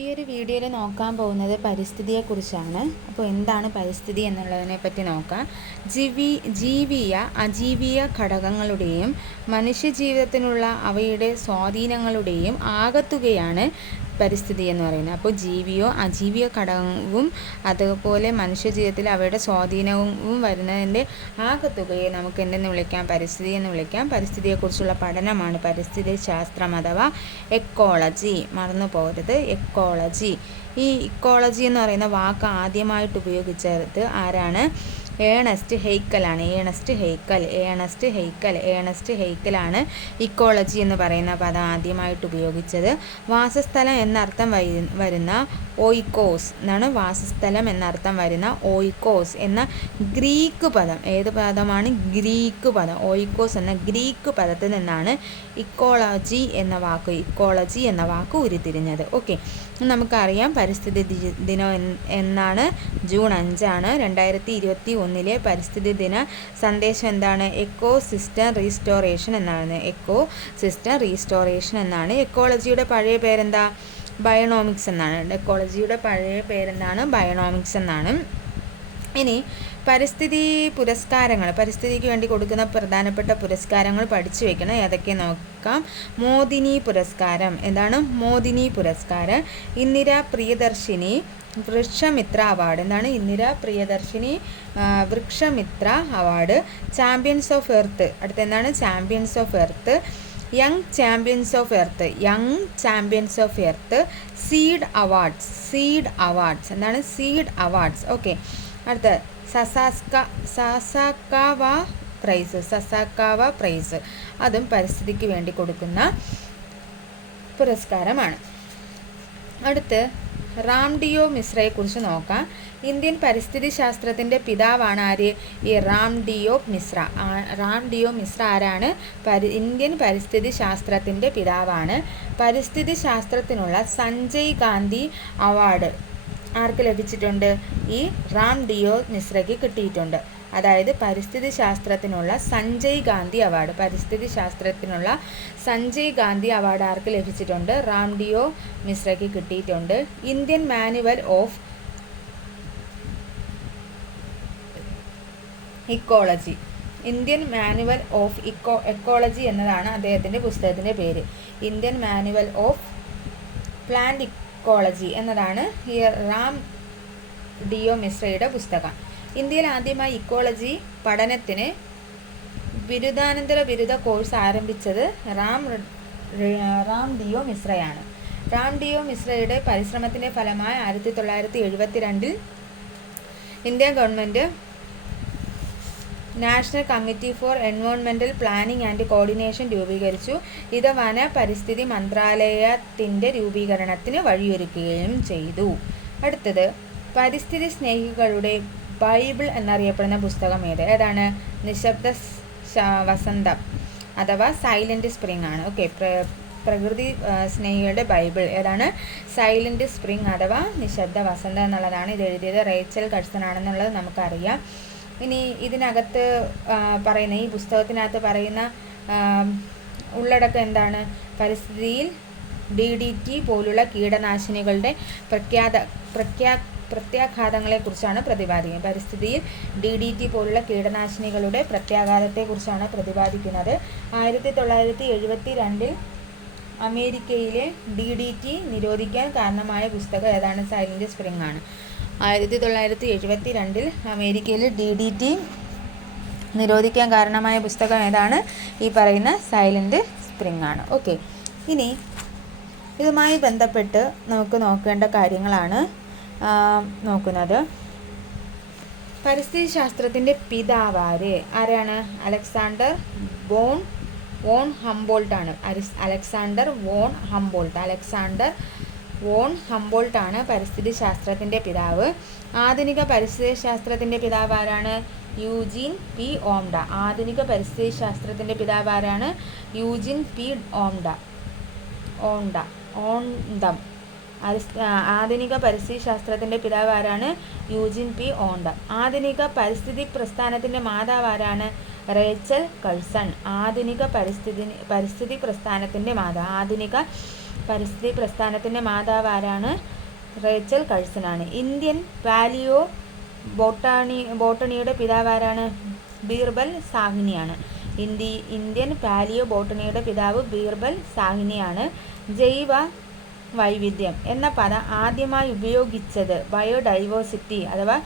ഈ ഒരു വീഡിയോയിൽ നോക്കാൻ പോകുന്നത് പരിസ്ഥിതിയെക്കുറിച്ചാണ്. അപ്പോൾ എന്താണ് പരിസ്ഥിതി എന്നുള്ളതിനെ പറ്റി നോക്കാം. ജീവീയ അജീവീയ ഘടകങ്ങളുടെയും മനുഷ്യജീവിതത്തിനുള്ള അവയുടെ സ്വാധീനങ്ങളുടെയും ആകത്തുകയാണ് പരിസ്ഥിതി എന്ന് പറയുന്നത്. അപ്പോൾ ജീവിയോ അജീവിയോ ഘടകവും അതുപോലെ മനുഷ്യജീവിതത്തിൽ അവയുടെ സ്വാധീനവും വരുന്നതിൻ്റെ ആകത്തുകയെ നമുക്ക് എന്തെന്ന് വിളിക്കാം? പരിസ്ഥിതി എന്ന് വിളിക്കാം. പരിസ്ഥിതിയെക്കുറിച്ചുള്ള പഠനമാണ് പരിസ്ഥിതി ശാസ്ത്രം അഥവാ എക്കോളജി. മറന്നു പോകരുത്, എക്കോളജി. ഈ ഇക്കോളജി എന്ന് പറയുന്ന വാക്ക് ആദ്യമായിട്ട് ഉപയോഗിച്ചത് ആരാണ്? ഏണസ്റ്റ് ഹെയ്ക്കലാണ്. ഏണസ്റ്റ് ഹെയ്ക്കലാണ് ഇക്കോളജി എന്ന് പറയുന്ന പദം ആദ്യമായിട്ട് ഉപയോഗിച്ചത്. വാസസ്ഥലം എന്നർത്ഥം വരുന്ന ഓയിക്കോസ് എന്നാണ്. വാസസ്ഥലം എന്നർത്ഥം വരുന്ന ഓയിക്കോസ് എന്ന ഗ്രീക്ക് പദം. ഏത് പദമാണ്? ഗ്രീക്ക് പദം. ഓയിക്കോസ് എന്ന ഗ്രീക്ക് പദത്തിൽ നിന്നാണ് ഇക്കോളജി എന്ന വാക്ക് ഉരുത്തിരിഞ്ഞത്. ഓക്കെ, നമുക്കറിയാം പരിസ്ഥിതി ദിനം എന്നാണ്? ജൂൺ 5 2021 പരിസ്ഥിതി ദിന സന്ദേശം എന്താണ്? എക്കോ സിസ്റ്റം റീസ്റ്റോറേഷൻ എന്നാണ്. എക്കോളജിയുടെ പഴയ പേരെന്താ? ബയോണോമിക്സ് എന്നാണ്. ബയോണോമിക്സ് എന്നാണ്. ഇനി പരിസ്ഥിതി പുരസ്കാരങ്ങൾ, പരിസ്ഥിതിക്ക് വേണ്ടി കൊടുക്കുന്ന പ്രധാനപ്പെട്ട പുരസ്കാരങ്ങൾ പഠിച്ചു വെക്കണം. ഏതൊക്കെ നോക്കാം. മോദിനി പുരസ്കാരം. എന്താണ് മോദിനി പുരസ്കാരം? ഇന്ദിര പ്രിയദർശിനി വൃക്ഷമിത്ര അവാർഡ്. എന്താണ്? Indira Priyadarshini Vrikshamitra award. Champions of earth. അടുത്ത എന്താണ്? Champions of earth. Young champions of earth. Seed awards. എന്താണ്? Seed awards. ഓക്കെ, അടുത്ത സസാക്കാവ പ്രൈസ്. അതും പരിസ്ഥിതിക്ക് വേണ്ടി കൊടുക്കുന്ന പുരസ്കാരമാണ്. അടുത്ത് റാംഡിയോ മിശ്രയെ കുറിച്ച് നോക്കാം. ഇന്ത്യൻ പരിസ്ഥിതി ശാസ്ത്രത്തിൻ്റെ പിതാവാണ് ആര്? ഈ റാംഡിയോ മിശ്ര ആരാണ്? ഇന്ത്യൻ പരിസ്ഥിതി ശാസ്ത്രത്തിൻ്റെ പിതാവാണ്. പരിസ്ഥിതി ശാസ്ത്രത്തിനുള്ള സഞ്ജയ് ഗാന്ധി അവാർഡ് ആർക്ക് ലഭിച്ചിട്ടുണ്ട്? ഈ റാംഡിയോ മിശ്രയ്ക്ക് കിട്ടിയിട്ടുണ്ട്. അതായത് പരിസ്ഥിതി ശാസ്ത്രത്തിനുള്ള സഞ്ജയ് ഗാന്ധി അവാർഡ് ആർക്ക് ലഭിച്ചിട്ടുണ്ട്? റാംഡിയോ മിശ്രയ്ക്ക് കിട്ടിയിട്ടുണ്ട്. ഇന്ത്യൻ മാനുവൽ ഓഫ് എക്കോളജി എന്നതാണ് അദ്ദേഹത്തിൻ്റെ പുസ്തകത്തിൻ്റെ പേര്. Indian manual of plant ecology എന്നതാണ് ഈ റാംഡിയോ മിശ്രയുടെ പുസ്തകം. ഇന്ത്യയിൽ ആദ്യമായി ഇക്കോളജി പഠനത്തിന് ബിരുദ കോഴ്സ് ആരംഭിച്ചത് റാംഡിയോ മിശ്രയാണ്. റാംഡിയോ മിശ്രയുടെ പരിശ്രമത്തിൻ്റെ ഫലമായി 1972 Indian government national committee for environmental planning and coordination രൂപീകരിച്ചു. ഇത് വന പരിസ്ഥിതി മന്ത്രാലയത്തിൻ്റെ രൂപീകരണത്തിന് വഴിയൊരുക്കുകയും ചെയ്തു. അടുത്തത് പരിസ്ഥിതി സ്നേഹികളുടെ ബൈബിൾ എന്നറിയപ്പെടുന്ന പുസ്തകം ഏതാണ്? നിശബ്ദ വസന്തം അഥവാ സൈലന്റ് സ്പ്രിംഗ് ആണ്. ഓക്കെ, പ്രകൃതി സ്നേഹികളുടെ ബൈബിൾ ഏതാണ്? സൈലന്റ് സ്പ്രിംഗ് അഥവാ നിശബ്ദ വസന്തം എന്നുള്ളതാണ്. ഇത് എഴുതിയത് റേച്ചൽ കഴ്സൺ ആണെന്നുള്ളത് നമുക്കറിയാം. ഇനി ഇതിനകത്ത് പറയുന്ന ഈ പുസ്തകത്തിനകത്ത് പറയുന്ന ഉള്ളടക്കം എന്താണ്? പരിസ്ഥിതിയിൽ DDT പോലുള്ള കീടനാശിനികളുടെ പ്രത്യാഘാതങ്ങളെക്കുറിച്ചാണ് പ്രതിപാദിക്കുന്നത്. പരിസ്ഥിതിയിൽ DDT പോലുള്ള കീടനാശിനികളുടെ പ്രത്യാഘാതത്തെക്കുറിച്ചാണ് പ്രതിപാദിക്കുന്നത്. 1972 അമേരിക്കയിലെ DDT നിരോധിക്കാൻ കാരണമായ പുസ്തകം ഏതാണ്? സൈലന്റ് സ്പ്രിംഗ് ആണ്. 1972 അമേരിക്കയിൽ DDT നിരോധിക്കാൻ കാരണമായ പുസ്തകം ഏതാണ്? ഈ പറയുന്ന സൈലന്റ് സ്പ്രിംഗ് ആണ്. ഓക്കെ, ഇനി ഇതുമായി ബന്ധപ്പെട്ട് നമുക്ക് നോക്കേണ്ട കാര്യങ്ങളാണ് നോക്കുന്നത്. പരിസ്ഥിതി ശാസ്ത്രത്തിൻ്റെ പിതാവ് ആരാണ്? അലക്സാണ്ടർ വോൺ ഹംബോൾട്ട് ആണ്. അലക്സാണ്ടർ വോൺ ഹംബോൾട്ട് ആണ് പരിസ്ഥിതി ശാസ്ത്രത്തിൻ്റെ പിതാവ്. ആധുനിക പരിസ്ഥിതി ശാസ്ത്രത്തിൻ്റെ പിതാവ് ആരാണ്? യൂജിൻ പി ഓംഡ. ആധുനിക പരിസ്ഥിതി ശാസ്ത്രത്തിൻ്റെ പിതാവ് ആരാണ്? യൂജിൻ പി ഓണ്ടം. ആധുനിക പരിസ്ഥിതി ശാസ്ത്രത്തിൻ്റെ പിതാവ് ആരാണ്? യൂജിൻ പി ഓണ്ടം. ആധുനിക പരിസ്ഥിതി പ്രസ്ഥാനത്തിൻ്റെ മാതാവ് ആരാണ്? Rachel Curzon. ആധുനിക പരിസ്ഥിതി പ്രസ്ഥാനത്തിൻ്റെ മാതാവ്. ആധുനിക പരിസ്ഥിതി പ്രസ്ഥാനത്തിൻ്റെ മാതാവ് ആരാണ്? റേച്ചൽ കഴ്സനാണ്. ഇന്ത്യൻ പാലിയോ ബോട്ടണിയുടെ പിതാവ് ആരാണ്? ബീർബൽ സാഹ്നിയാണ്. ഇന്ത്യൻ പാലിയോ ബോട്ടണിയുടെ പിതാവ് ബീർബൽ സാഹ്നിയാണ്. ജൈവ വൈവിധ്യം എന്ന പദം ആദ്യമായി ഉപയോഗിച്ചത് ബയോഡൈവേഴ്സിറ്റി അഥവാ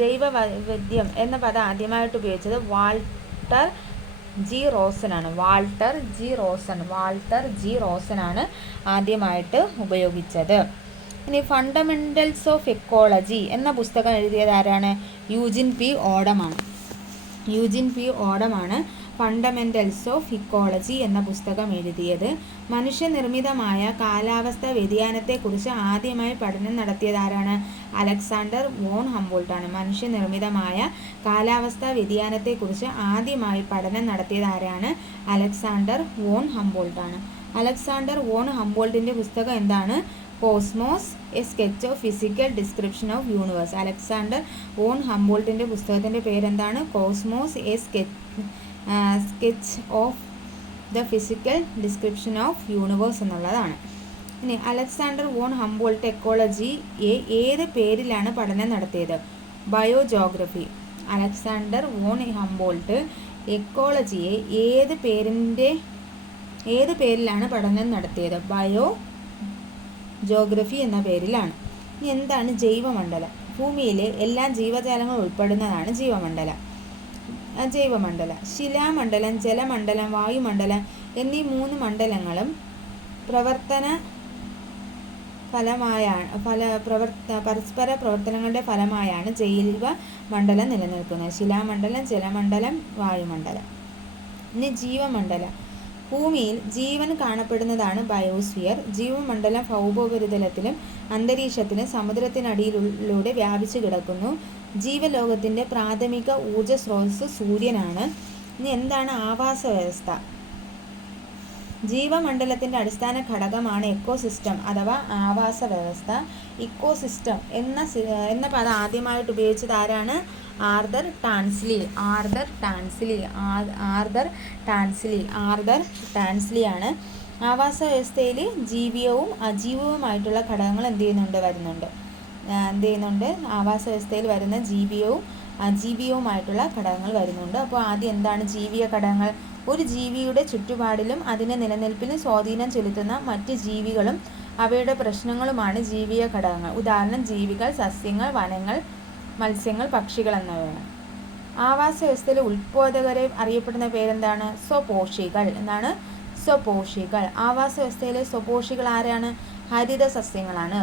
ജൈവ വൈവിധ്യം എന്ന പദം ആദ്യമായിട്ട് ഉപയോഗിച്ചത് വാൾട്ടർ ജി റോസനാണ് ആദ്യമായിട്ട് ഉപയോഗിച്ചത്. ഇനി ഫണ്ടമെൻ്റൽസ് ഓഫ് എക്കോളജി എന്ന പുസ്തകം എഴുതിയത് ആരാണ്? യൂജിൻ പി ഓഡമാണ് ഫണ്ടമെൻ്റൽസ് ഓഫ് ഇക്കോളജി എന്ന പുസ്തകം എഴുതിയത്. മനുഷ്യനിർമ്മിതമായ കാലാവസ്ഥാ വ്യതിയാനത്തെക്കുറിച്ച് ആദ്യമായി പഠനം നടത്തിയത് ആരാണ്? Alexander von ഹംബോൾട്ടാണ്. മനുഷ്യനിർമ്മിതമായ കാലാവസ്ഥാ വ്യതിയാനത്തെക്കുറിച്ച് ആദ്യമായി പഠനം നടത്തിയത് ആരാണ്? അലക്സാണ്ടർ വോൺ ഹംബോൾട്ടാണ്. അലക്സാണ്ടർ വോൺ ഹംബോൾട്ടിൻ്റെ പുസ്തകം എന്താണ്? Cosmos a sketch of physical description of universe. Alexander von ഹംബോൾട്ടിൻ്റെ പുസ്തകത്തിൻ്റെ പേരെന്താണ്? Cosmos a sketch of the physical description of universe എന്നുള്ളതാണ്. ഇനി അലക്സാണ്ടർ വോൺ ഹംബോൾട്ട് എക്കോളജിയെ ഏത് പേരിലാണ് പഠനം നടത്തിയത്? ബയോജോഗ്രഫി. അലക്സാണ്ടർ വോൺ ഹംബോൾട്ട് എക്കോളജിയെ ഏത് പേരിലാണ് പഠനം നടത്തിയത്? ബയോജോഗ്രഫി എന്ന പേരിലാണ്. ഇനി എന്താണ് ജൈവമണ്ഡലം? ഭൂമിയിലെ എല്ലാ ജീവജാലങ്ങളും ഉൾപ്പെടുന്നതാണ് ജൈവമണ്ഡലം. ശിലാമണ്ഡലം, ജലമണ്ഡലം, വായുമണ്ഡലം എന്നീ 3 മണ്ഡലങ്ങളും പരസ്പര പ്രവർത്തനങ്ങളുടെ ഫലമായാണ് ജൈവ മണ്ഡലം നിലനിൽക്കുന്നത്. ശിലാമണ്ഡലം, ജലമണ്ഡലം, വായുമണ്ഡലം. ഇനി ജീവമണ്ഡലം. ഭൂമിയിൽ ജീവൻ കാണപ്പെടുന്നതാണ് ബയോസ്ഫിയർ. ജീവമണ്ഡലം ഭൗമോപരിതലത്തിലും അന്തരീക്ഷത്തിലും സമുദ്രത്തിനടിയിലൂടെ വ്യാപിച്ചു കിടക്കുന്നു. ജീവലോകത്തിൻ്റെ പ്രാഥമിക ഊർജ സ്രോതസ് സൂര്യനാണ്. ഇനി എന്താണ് ആവാസ വ്യവസ്ഥ? ജീവമണ്ഡലത്തിൻ്റെ അടിസ്ഥാന ഘടകമാണ് എക്കോസിസ്റ്റം അഥവാ ആവാസ വ്യവസ്ഥ. ഇക്കോസിസ്റ്റം എന്ന പദം ആദ്യമായിട്ട് ഉപയോഗിച്ചത് ആരാണ്? ആർതർ ടാൻസ്ലിയാണ്. ആവാസ വ്യവസ്ഥയിൽ ജീവിയവും അജീവവുമായിട്ടുള്ള ഘടകങ്ങൾ വരുന്നുണ്ട്. ആവാസ വ്യവസ്ഥയിൽ വരുന്ന ജീവിയവും അജീവിയവുമായിട്ടുള്ള ഘടകങ്ങൾ വരുന്നുണ്ട്. അപ്പോൾ ആദ്യം എന്താണ് ജീവിയ ഘടകങ്ങൾ? ഒരു ജീവിയുടെ ചുറ്റുപാടിലും അതിൻ്റെ നിലനിൽപ്പിലും സ്വാധീനം ചെലുത്തുന്ന മറ്റ് ജീവികളും അവയുടെ പ്രശ്നങ്ങളുമാണ് ജീവിയ ഘടകങ്ങൾ. ഉദാഹരണം ജീവികൾ, സസ്യങ്ങൾ, വനങ്ങൾ, മത്സ്യങ്ങൾ, പക്ഷികൾ എന്നിവയാണ്. ആവാസ വ്യവസ്ഥയിലെ ഉൽപ്പാദകരെ അറിയപ്പെടുന്ന പേരെന്താണ്? സ്വപോഷികൾ. ആവാസ വ്യവസ്ഥയിലെ സ്വപോഷികൾ ആരാണ്? ഹരിത സസ്യങ്ങളാണ്.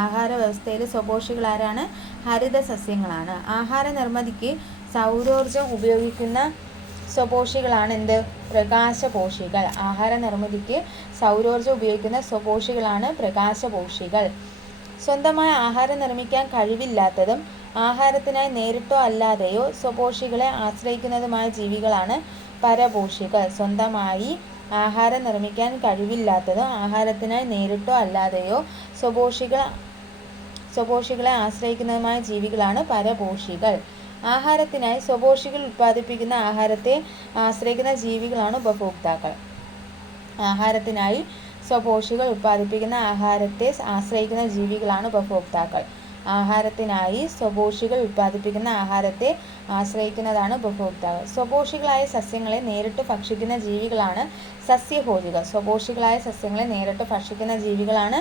ആഹാര വ്യവസ്ഥയിലെ സ്വപോഷികൾ ആരാണ്? ഹരിത സസ്യങ്ങളാണ്. ആഹാര നിർമ്മിതിക്ക് സൗരോർജം ഉപയോഗിക്കുന്ന സ്വപോഷികളാണ് എന്ത്? പ്രകാശപോഷികൾ. ആഹാര നിർമ്മിതിക്ക് സൗരോർജം ഉപയോഗിക്കുന്ന സ്വപോഷികളാണ് പ്രകാശപോഷികൾ. സ്വന്തമായി ആഹാരം നിർമ്മിക്കാൻ കഴിവില്ലാത്തതും ആഹാരത്തിനായി നേരിട്ടോ അല്ലാതെയോ സ്വപോഷികളെ ആശ്രയിക്കുന്നതുമായ ജീവികളാണ് പരപോഷികൾ. സ്വന്തമായി ആഹാരം നിർമ്മിക്കാൻ കഴിവില്ലാത്തതും ആഹാരത്തിനായി നേരിട്ടോ അല്ലാതെയോ സ്വപോഷികളെ ആശ്രയിക്കുന്നതുമായ ജീവികളാണ് പരപോഷികൾ. ആഹാരത്തിനായി സ്വപോഷികൾ ഉൽപ്പാദിപ്പിക്കുന്ന ആഹാരത്തെ ആശ്രയിക്കുന്ന ജീവികളാണ് ഉപഭോക്താക്കൾ. ആഹാരത്തിനായി സ്വപോഷികൾ ഉൽപ്പാദിപ്പിക്കുന്ന ആഹാരത്തെ ആശ്രയിക്കുന്ന ജീവികളാണ് ഉപഭോക്താക്കൾ. ആഹാരത്തിനായി സ്വപോഷികൾ ഉൽപ്പാദിപ്പിക്കുന്ന ആഹാരത്തെ ആശ്രയിക്കുന്നതാണ് ഉപഭോക്താക്കൾ. സ്വപോഷികളായ സസ്യങ്ങളെ നേരിട്ട് ഭക്ഷിക്കുന്ന ജീവികളാണ് സസ്യഭോജികൾ. സ്വപോഷികളായ സസ്യങ്ങളെ നേരിട്ട് ഭക്ഷിക്കുന്ന ജീവികളാണ്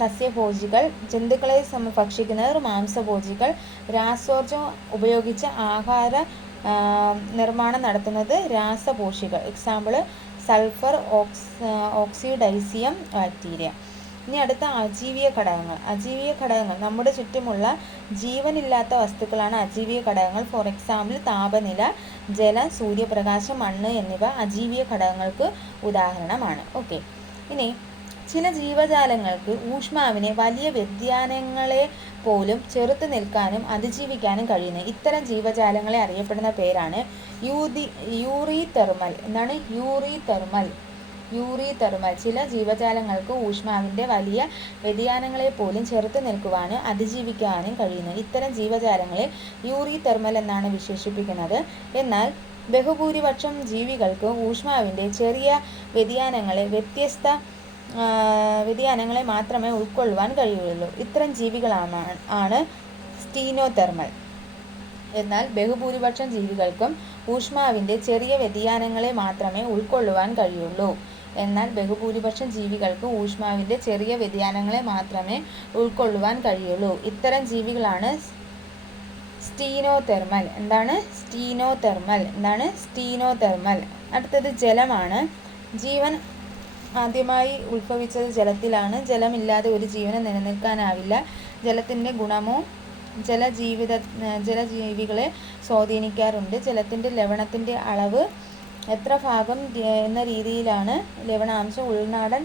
സസ്യഭോജികൾ. ജന്തുക്കളെ ഭക്ഷിക്കുന്നവർ മാംസഭോജികൾ. രാസോർജം ഉപയോഗിച്ച് ആഹാര നിർമ്മാണം നടത്തുന്നത് രാസപോഷികൾ. Example sulphur oxidising bacteria. ഇനി അടുത്ത അജീവീയ ഘടകങ്ങൾ നമ്മുടെ ചുറ്റുമുള്ള ജീവനില്ലാത്ത വസ്തുക്കളാണ് അജീവീയ ഘടകങ്ങൾ. ഫോർ എക്സാമ്പിൾ താപനില, ജലം, സൂര്യപ്രകാശം, മണ്ണ് എന്നിവ അജീവീയ ഘടകങ്ങൾക്ക് ഉദാഹരണമാണ്. ഓക്കെ, ഇനി ചില ജീവജാലങ്ങൾക്ക് ഊഷ്മാവിനെ വലിയ വ്യതിയാനങ്ങളെ പോലും ചെറുത്തു നിൽക്കാനും അതിജീവിക്കാനും കഴിയുന്നു. ഇത്തരം ജീവജാലങ്ങളെ അറിയപ്പെടുന്ന പേരാണ് യൂറിതെർമൽ. എന്താണ് യൂറിതെർമൽ? ചില ജീവജാലങ്ങൾക്ക് ഊഷ്മാവിൻ്റെ വലിയ വ്യതിയാനങ്ങളെ പോലും ചെറുത്തു നിൽക്കുവാനും അതിജീവിക്കാനും കഴിയുന്നു. ഇത്തരം ജീവജാലങ്ങളെ യൂറിതെർമൽ എന്നാണ് വിശേഷിപ്പിക്കുന്നത്. എന്നാൽ ബഹുഭൂരിപക്ഷം ജീവികൾക്ക് ഊഷ്മാവിൻ്റെ ചെറിയ വ്യതിയാനങ്ങളെ വ്യത്യസ്ത വ്യതിയാനങ്ങളെ മാത്രമേ ഉൾക്കൊള്ളുവാൻ കഴിയുള്ളൂ. ഇത്തരം ജീവികളാണ് സ്റ്റീനോതെർമൽ. എന്നാൽ ബഹുഭൂരിപക്ഷം ജീവികൾക്കും ഊഷ്മാവിൻ്റെ ചെറിയ വ്യതിയാനങ്ങളെ മാത്രമേ ഉൾക്കൊള്ളുവാൻ കഴിയുള്ളൂ. എന്നാൽ ബഹുഭൂരിപക്ഷം ജീവികൾക്ക് ഊഷ്മാവിൻ്റെ ചെറിയ വ്യതിയാനങ്ങളെ മാത്രമേ ഉൾക്കൊള്ളുവാൻ കഴിയുള്ളൂ. ഇത്തരം ജീവികളാണ് സ്റ്റീനോതെർമൽ. സ്റ്റീനോതെർമൽ. അടുത്തത് ജലമാണ്. ജീവൻ ആദ്യമായി ഉത്ഭവിച്ചത് ജലത്തിലാണ്. ജലമില്ലാതെ ഒരു ജീവന് നിലനിൽക്കാനാവില്ല. ജലത്തിൻ്റെ ഗുണമോ ജലജീവികളെ സ്വാധീനിക്കാറുണ്ട്. ജലത്തിൻ്റെ ലവണത്തിൻ്റെ അളവ് എത്ര ഭാഗം എന്ന രീതിയിലാണ് ലവണാംശം. ഉൾനാടൻ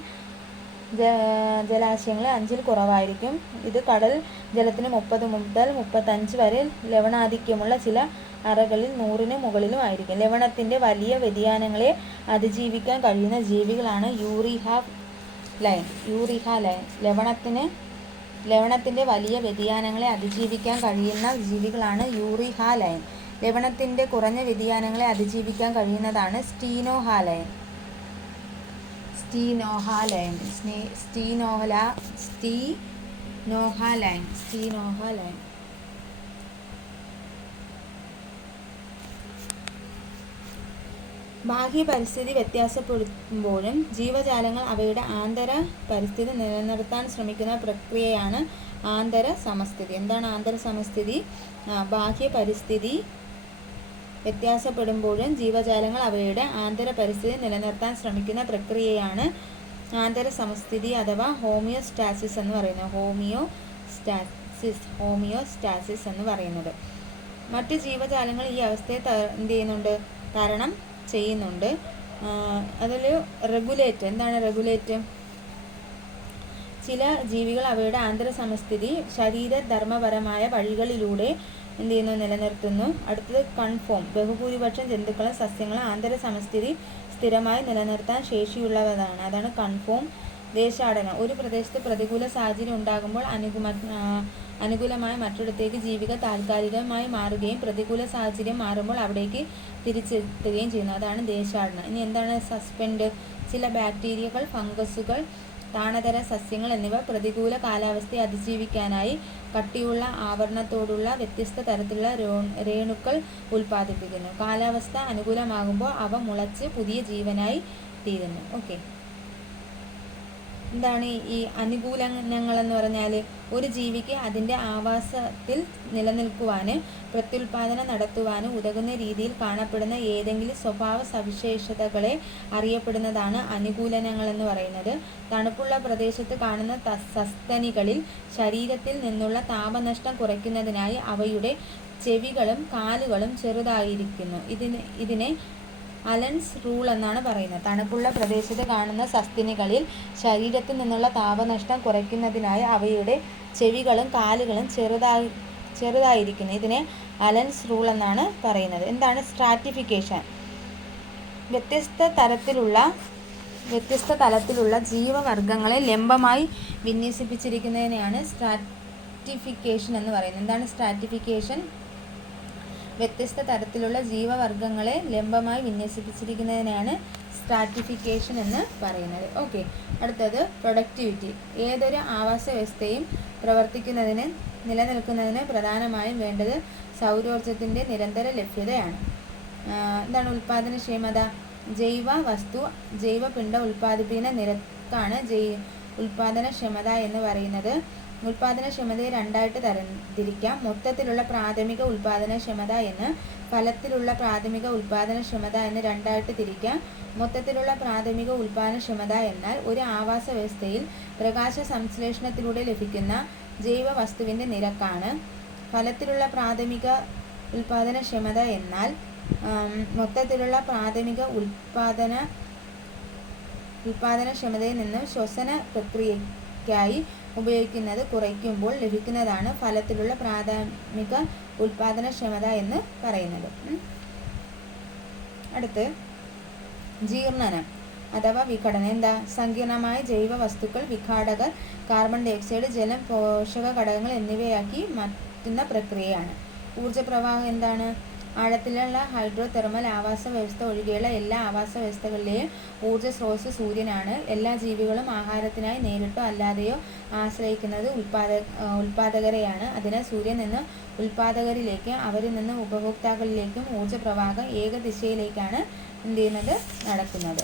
ജലാശയങ്ങളിൽ 5-ൽ കുറവായിരിക്കും. ഇത് കടൽ ജലത്തിന് 30 മുതൽ 35 വരെ, ലവണാധിക്യമുള്ള ചില അറകളിൽ 100-ന് മുകളിലും ആയിരിക്കും. ലവണത്തിൻ്റെ വലിയ വ്യതിയാനങ്ങളെ അതിജീവിക്കാൻ കഴിയുന്ന ജീവികളാണ് യൂറിഹ ലൈൻ. ലവണത്തിൻ്റെ വലിയ വ്യതിയാനങ്ങളെ അതിജീവിക്കാൻ കഴിയുന്ന ജീവികളാണ് യൂറിഹ ലൈൻ. ലവണത്തിൻ്റെ കുറഞ്ഞ വ്യതിയാനങ്ങളെ അതിജീവിക്കാൻ കഴിയുന്നതാണ് സ്റ്റീനോഹ ലൈൻ. ബാഹ്യ പരിസ്ഥിതി വ്യത്യാസപ്പെടുമ്പോഴും ജീവജാലങ്ങൾ അവയുടെ ആന്തര പരിസ്ഥിതി നിലനിർത്താൻ ശ്രമിക്കുന്ന പ്രക്രിയയാണ് ആന്തര സമസ്ഥിതി. എന്താണ് ആന്തര സമസ്ഥിതി? ബാഹ്യ പരിസ്ഥിതി വ്യത്യാസപ്പെടുമ്പോഴും ജീവജാലങ്ങൾ അവയുടെ ആന്തര പരിസ്ഥിതി നിലനിർത്താൻ ശ്രമിക്കുന്ന പ്രക്രിയയാണ് ആന്തര സമസ്ഥിതി അഥവാ ഹോമിയോസ്റ്റാസിസ് എന്ന് പറയുന്നത്. ഹോമിയോസ്റ്റാസിസ് എന്ന് പറയുന്നത്. മറ്റ് ജീവജാലങ്ങൾ ഈ അവസ്ഥയെ തരണം ചെയ്യുന്നുണ്ട്. അതിൽ റെഗുലേറ്റ്. എന്താണ് റെഗുലേറ്റ്? ചില ജീവികൾ അവയുടെ ആന്തര സമസ്ഥിതി ശരീരധർമ്മപരമായ വഴികളിലൂടെ നിലനിർത്തുന്നു. അടുത്തത് കൺഫോം. ബഹുഭൂരിപക്ഷം ജന്തുക്കളും സസ്യങ്ങളും ആന്തര സമസ്ഥിതി സ്ഥിരമായി നിലനിർത്താൻ ശേഷിയുള്ളവയാണ്. അതാണ് കൺഫോം. ദേശാടനം. ഒരു പ്രദേശത്ത് പ്രതികൂല സാഹചര്യം ഉണ്ടാകുമ്പോൾ അനുകൂലമായ മറ്റിടത്തേക്ക് ജീവികൾ താൽക്കാലികമായി മാറുകയും പ്രതികൂല സാഹചര്യം മാറുമ്പോൾ അവിടേക്ക് തിരിച്ചെത്തുകയും ചെയ്യുന്നു. അതാണ് ദേശാടനം. ഇനി എന്താണ് സസ്പെൻഡ്? ചില ബാക്ടീരിയകൾ, ഫംഗസുകൾ, താണതര സസ്യങ്ങൾ എന്നിവ പ്രതികൂല കാലാവസ്ഥയെ അതിജീവിക്കാനായി കട്ടിയുള്ള ആവരണത്തോടുള്ള വ്യത്യസ്ത തരത്തിലുള്ള രേണുക്കൾ ഉൽപ്പാദിപ്പിക്കുന്നു. കാലാവസ്ഥ അനുകൂലമാകുമ്പോൾ അവ മുളച്ച് പുതിയ ജീവനായി തീരുന്നു. ഓക്കെ. എന്താണ് ഈ അനുകൂലനങ്ങളെന്ന് പറഞ്ഞാൽ? ഒരു ജീവിക്ക് അതിൻ്റെ ആവാസത്തിൽ നിലനിൽക്കുവാനും പ്രത്യുൽപാദനം നടത്തുവാനും ഉതകുന്ന രീതിയിൽ കാണപ്പെടുന്ന ഏതെങ്കിലും സ്വഭാവ സവിശേഷതകളെ അറിയപ്പെടുന്നതാണ് അനുകൂലനങ്ങളെന്ന് പറയുന്നത്. തണുപ്പുള്ള പ്രദേശത്ത് കാണുന്ന സസ്തനികളിൽ ശരീരത്തിൽ നിന്നുള്ള താപനഷ്ടം കുറയ്ക്കുന്നതിനായി അവയുടെ ചെവികളും കാലുകളും ചെറുതായിരിക്കുന്നു. ഇതിനെ അലൻസ് റൂൾ എന്നാണ് പറയുന്നത്. തണുപ്പുള്ള പ്രദേശത്ത് കാണുന്ന സസ്തനികളിൽ ശരീരത്തിൽ നിന്നുള്ള താപനഷ്ടം കുറയ്ക്കുന്നതിനായി അവയുടെ ചെവികളും കാലുകളും ചെറുതായിരിക്കുന്നു. ഇതിനെ അലൻസ് റൂൾ എന്നാണ് പറയുന്നത്. എന്താണ് സ്ട്രാറ്റിഫിക്കേഷൻ? വ്യത്യസ്ത തലത്തിലുള്ള ജീവവർഗങ്ങളെ ലംബമായി വിന്യസിപ്പിച്ചിരിക്കുന്നതിനെയാണ് സ്ട്രാറ്റിഫിക്കേഷൻ എന്ന് പറയുന്നത്. എന്താണ് സ്ട്രാറ്റിഫിക്കേഷൻ? വ്യത്യസ്ത തരത്തിലുള്ള ജീവവർഗങ്ങളെ ലംബമായി വിന്യസിപ്പിച്ചിരിക്കുന്നതിനെയാണ് സ്ട്രാറ്റിഫിക്കേഷൻ എന്ന് പറയുന്നത്. ഓക്കെ. അടുത്തത് പ്രൊഡക്ടിവിറ്റി. ഏതൊരു ആവാസ വ്യവസ്ഥയും നിലനിൽക്കുന്നതിന് പ്രധാനമായും വേണ്ടത് സൗരോർജ്ജത്തിൻ്റെ നിരന്തര ലഭ്യതയാണ്. എന്താണ് ഉൽപ്പാദനക്ഷമത? ജൈവപിണ്ഡ ഉൽപ്പാദിപ്പിക്കുന്ന നിരക്കാണ് ഉൽപ്പാദനക്ഷമത എന്ന് പറയുന്നത്. ഉൽപ്പാദനക്ഷമതയെ രണ്ടായിട്ട് തരംതിരിക്കാം. മൊത്തത്തിലുള്ള പ്രാഥമിക ഉൽപ്പാദനക്ഷമത എന്ന് ഫലത്തിലുള്ള പ്രാഥമിക ഉൽപ്പാദനക്ഷമത എന്ന് രണ്ടായിട്ട് തിരിക്കാം. മൊത്തത്തിലുള്ള പ്രാഥമിക ഉൽപ്പാദനക്ഷമത എന്നാൽ ഒരു ആവാസ വ്യവസ്ഥയിൽ പ്രകാശ സംശ്ലേഷണത്തിലൂടെ ലഭിക്കുന്ന ജൈവവസ്തുവിൻ്റെ നിരക്കാണ്. ഫലത്തിലുള്ള പ്രാഥമിക ഉൽപ്പാദനക്ഷമത എന്നാൽ മൊത്തത്തിലുള്ള പ്രാഥമിക ഉൽപ്പാദനക്ഷമതയിൽ നിന്നും ശ്വസന പ്രക്രിയയ്ക്കായി ഉപയോഗിക്കുന്നത് കുറയ്ക്കുമ്പോൾ ലഭിക്കുന്നതാണ് ഫലത്തിലുള്ള പ്രാഥമിക ഉൽപ്പാദനക്ഷമത എന്ന് പറയുന്നത്. അടുത്ത് ജീർണനം അഥവാ വിഘടനം. എന്താ? സങ്കീർണമായ ജൈവ വസ്തുക്കൾ, വിഘാടകർ, കാർബൺ ഡയോക്സൈഡ്, ജലം, പോഷക ഘടകങ്ങൾ എന്നിവയാക്കി മാറ്റുന്ന പ്രക്രിയയാണ്. ഊർജ്ജപ്രവാഹം എന്താണ്? ആഴത്തിലുള്ള ഹൈഡ്രോ തെർമൽ ആവാസ വ്യവസ്ഥ ഒഴികെയുള്ള എല്ലാ ആവാസ വ്യവസ്ഥകളിലെയും ഊർജ്ജ സ്രോതസ്സ് സൂര്യനാണ്. എല്ലാ ജീവികളും ആഹാരത്തിനായി നേരിട്ടോ അല്ലാതെയോ ആശ്രയിക്കുന്നത് ഉൽപ്പാദകരെയാണ്. അതിനാൽ സൂര്യൻ നിന്ന് ഉൽപ്പാദകരിലേക്കും അവരിൽ നിന്ന് ഉപഭോക്താക്കളിലേക്കും ഊർജ്ജ പ്രവാഹം ഏകദിശയിലേക്കാണ് എന്ത് ചെയ്യുന്നത് നടക്കുന്നത്.